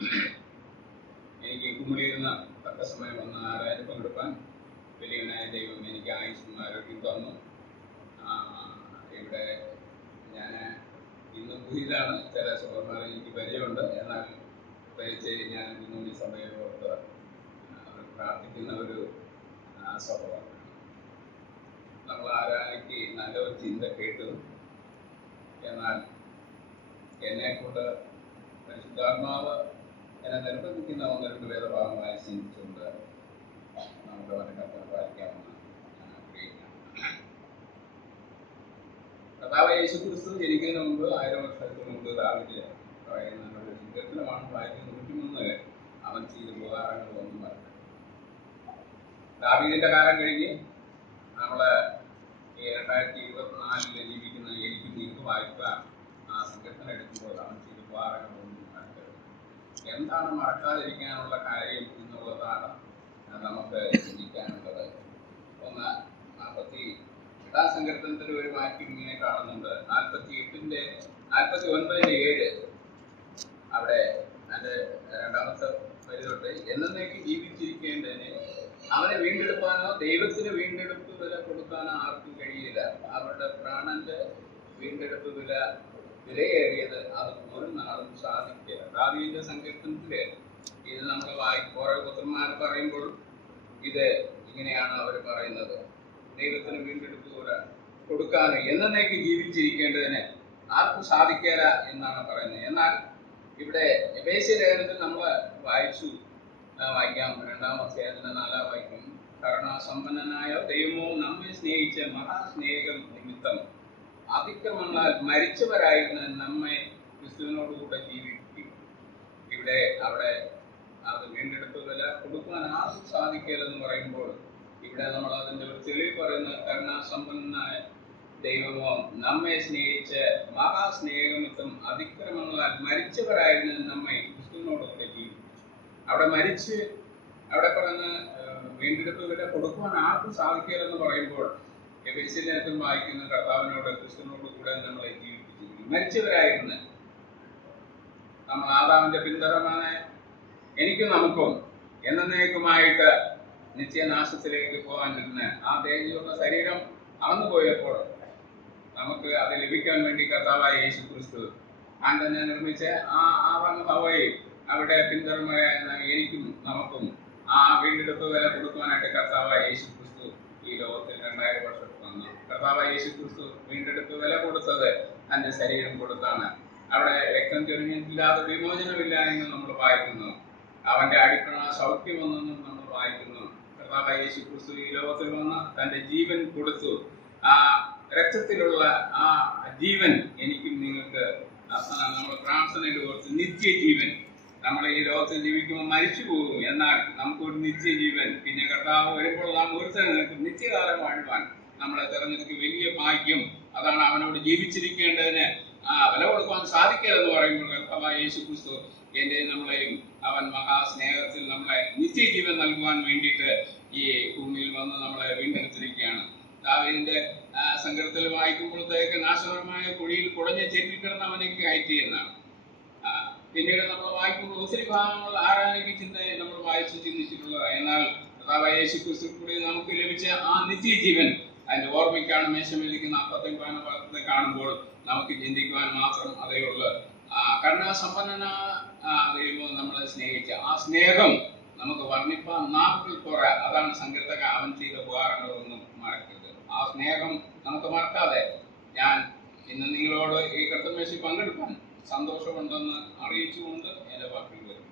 എനിക്ക് കുമിളിയിൽ നിന്ന് തക്ക സമയം വന്ന് ആരാധന പങ്കെടുക്കാൻ വലിയവനായ ദൈവം എനിക്ക് ആയുസ്സും ആരോഗ്യം തന്നു. ഇവിടെ ഞാൻ ഇന്ന് പുതിയതാണ്, ചില സഹോദരന്മാരെ എനിക്ക് പരിചയമുണ്ട്. എന്നാൽ പ്രത്യേകിച്ച് ഞാൻ ഇന്നും ഈ സമയം ഓർത്ത് പ്രാർത്ഥിക്കുന്ന ഒരു സഹോദരൻ. നമ്മൾ ആരാധനയ്ക്ക് നല്ലൊരു ചിന്ത കേട്ടു. എന്നാൽ എന്നെക്കൊണ്ട് പരിശുദ്ധാത്മാവ് എന്നെ നിർബന്ധിക്കുന്ന ഒന്ന് രണ്ട് വേദഭാഗമായി ചിന്തിച്ചുകൊണ്ട് നമുക്ക് അവരുടെ കഥ വായിക്കാമെന്ന് ഞാൻ ആഗ്രഹിക്കുന്നു. കർത്താവ് യേശുക്രിസ്തു ജനിക്കുന്നതിന് മുമ്പ് 1000 വർഷത്തിന് മുമ്പ് ദാവീദ് പറയുന്ന ഒരു ചിത്രത്തിലുമാണ് വായിക്കുന്നത്. 103 അവൻ ചെയ്ത ഉപകാരങ്ങളൊന്നും പറഞ്ഞു. ദാവീദിന്റെ കാലം കഴിഞ്ഞ് നമ്മള് 2024 ജീവിക്കുന്ന എനിക്ക് നിങ്ങൾക്ക് വായിക്കാൻ ആ സങ്കീർത്തനം എടുക്കുമ്പോൾ അവൻ ചെയ്ത ഉപകാരങ്ങളൊന്നും മറക്കരുത്. എന്താണ് മറക്കാതിരിക്കാനുള്ള കാര്യം എന്നുള്ളതാണ് നമുക്ക് ചിന്തിക്കാനുള്ളത്. 48 സങ്കീർത്തനത്തിൽ ഒരു വാക്യം ഇങ്ങനെ കാണുന്നുണ്ട്. 49:7 അവിടെ അതിന്റെ 2ാമത്തെ വരി തൊട്ട് എന്നേക്ക് ജീവിച്ചിരിക്കേണ്ടതിന് അവനെ വീണ്ടെടുക്കാനോ ദൈവത്തിന് വീണ്ടെടുപ്പ് വില കൊടുക്കാനോ ആർക്കും കഴിയില്ല. അവരുടെ പ്രാണന്റെ വീണ്ടെടുപ്പ് വിലയേറിയത് അത് ഒരു നാളും സാധിക്കില്ല. ദാവീദിന്റെ സങ്കീർത്തനത്തില് ഇത് നമ്മൾ ഓരോ പുത്രന്മാർ പറയുമ്പോൾ ഇത് ഇങ്ങനെയാണ് അവർ പറയുന്നത്. ദൈവത്തിന് വീണ്ടെടുപ്പ് കൊടുക്കാനോ എന്നേക്ക് ജീവിച്ചിരിക്കേണ്ടതിന് ആർക്കും സാധിക്കില്ല എന്നാണ് പറയുന്നത്. എന്നാൽ ഇവിടെ എഫേസ്യ ലേഖനത്തിൽ നമ്മൾ വായിക്കാം 2-ാം അധ്യായത്തിന്റെ 4-ാം വാക്യം. കരുണാസമ്പന്നനായ ദൈവമോ നമ്മെ സ്നേഹിച്ച മഹാസ്നേഹം നിമിത്തം അതിക്രമങ്ങളാൽ മരിച്ചവരായിരുന്ന നമ്മെ ക്രിസ്തുവിനോടുകൂടെ ജീവിപ്പിക്കും. അവിടെ അത് വീണ്ടെടുപ്പ് വില കൊടുക്കാൻ ആർക്കും സാധിക്കില്ലെന്ന് പറയുമ്പോൾ ഇവിടെ നമ്മൾ അതിന്റെ ഒരു തെളിവ് പറയുന്ന കരുണാസമ്പന്നനായ ദൈവമോ നമ്മെ സ്നേഹിച്ച മഹാസ്നേഹമിത്തം അതിക്രമങ്ങളാൽ മരിച്ചവരായിരുന്ന നമ്മെ ക്രിസ്തുവിനോടൊക്കെ ജീവിക്കും. അവിടെ പറഞ്ഞ വീണ്ടെടുപ്പ് വില കൊടുക്കുവാൻ ആർക്കും സാധിക്കില്ലെന്ന് പറയുമ്പോൾ എഫേസ്യലേഖനം വായിക്കുന്ന കർത്താവിനോട് ക്രിസ്തുവിനോട് കൂടെ നമ്മളെ ജീവിപ്പിച്ചിരിക്കും. മരിച്ചവരായിരുന്ന നമ്മൾ ആദാമിന്റെ പിന്തുടർന്നാണ് എനിക്കും നമുക്കും എന്നേക്കുമായിട്ട് നിത്യനാശത്തിലേക്ക് പോകാനിരുന്ന ആ ദേഹിയുള്ള ശരീരം അളന്നു പോയപ്പോൾ നമുക്ക് അത് ലഭിക്കാൻ വേണ്ടി കർത്താവായ യേശു ക്രിസ്തു തന്നെ നിർമ്മിച്ച ആ വന്ന ഹവ്വയെ അവിടെ പിന്തുടർന്ന എനിക്കും നമുക്കും ആ വീണ്ടെടുപ്പ് വില കൊടുക്കുവാനായിട്ട് കർത്താവായ യേശു ക്രിസ്തു ഈ ലോകത്തിൽ 2000 വർഷം വന്നു. കർത്താവായ യേശു ക്രിസ്തു വീണ്ടെടുപ്പ് വില കൊടുത്തത് തന്റെ ശരീരം കൊടുത്താണ്. അവിടെ രക്തം ചൊരിഞ്ഞില്ലാതെ വിമോചനമില്ല എന്ന് നമ്മൾ വായിക്കുന്നു. അവന്റെ അടിപ്പണ സൗഖ്യമൊന്നും നമ്മൾ വായിക്കുന്നു. കർത്താവായ യേശു ക്രിസ്തു ഈ ലോകത്തിൽ വന്ന് തന്റെ ജീവൻ കൊടുത്തു. ആ രക്തത്തിലുള്ള ആ ജീവൻ എനിക്കും നിങ്ങൾക്ക് നമ്മൾ പ്രാർത്ഥനയുടെ കുറച്ച് നിത്യജീവൻ. നമ്മൾ ഈ ലോകത്തിൽ ജീവിക്കുമ്പോൾ മരിച്ചു പോകും, എന്നാൽ നമുക്കൊരു നിത്യജീവൻ. പിന്നെ കർത്താവ് വരുമ്പോൾ നാം ഒരുത്തർക്ക് നിത്യകാലം വാഴുവാൻ നമ്മളെ തെരഞ്ഞെടുക്കുക വലിയ ഭാഗ്യം. അതാണ് അവനോട് ജീവിച്ചിരിക്കേണ്ടതിന് വില കൊടുക്കാൻ സാധിക്കില്ലെന്ന് പറയുമ്പോൾ കർത്താവായ യേശു ക്രിസ്തു നമ്മളെയും അവൻ മഹാസ്നേഹത്തിൽ നമ്മളെ നിത്യജീവൻ നൽകുവാൻ വേണ്ടിയിട്ട് ഈ ഭൂമിയിൽ വന്ന് നമ്മളെ വീണ്ടെടുത്തിരിക്കുകയാണ്. ദാവീദിന്റെ സങ്കീർത്തനത്തിൽ വായിക്കുമ്പോഴത്തേക്ക് നാശകരമായ കുഴിയിൽ കുടഞ്ഞ ചെറ്റിൽ കിടന്ന് അവനെ കയറ്റി എന്നാണ്. പിന്നീട് നമ്മൾ വായിക്കുമ്പോൾ ഒത്തിരി ഭാഗങ്ങൾ ആരാധനയ്ക്ക് ചിന്തയെ നമ്മൾ ചിന്തിച്ചിട്ടുള്ളത്. എന്നാൽ കർത്താവായ യേശു ക്രിസ്തു കൂടി നമുക്ക് ലഭിച്ച ആ നിത്യജീവൻ അതിന്റെ ഓർമ്മയ്ക്കാണ് മേശമേലിരിക്കുന്ന 49 ഭാഗത്തെ കാണുമ്പോൾ നമുക്ക് ചിന്തിക്കുവാൻ മാത്രം അതേയുള്ളൂ. കരുണാസമ്പന്നനായും നമ്മളെ സ്നേഹിച്ച ആ സ്നേഹം നമുക്ക് വർണ്ണിപ്പാൻ നാക്കുകൾ പോര. അതാണ് സങ്കീർത്തകൻ അവൻ ചെയ്ത ഉപകാരങ്ങളൊന്നും മറക്കരുത്. ആ സ്നേഹം നമുക്ക് മറക്കാതെ ഞാൻ ഇന്ന് നിങ്ങളോട് ഈ കർത്തമേശയിൽ പങ്കെടുക്കാൻ സന്തോഷമുണ്ടെന്ന് അറിയിച്ചുകൊണ്ട് എൻ്റെ വാക്കുകൾ വരും.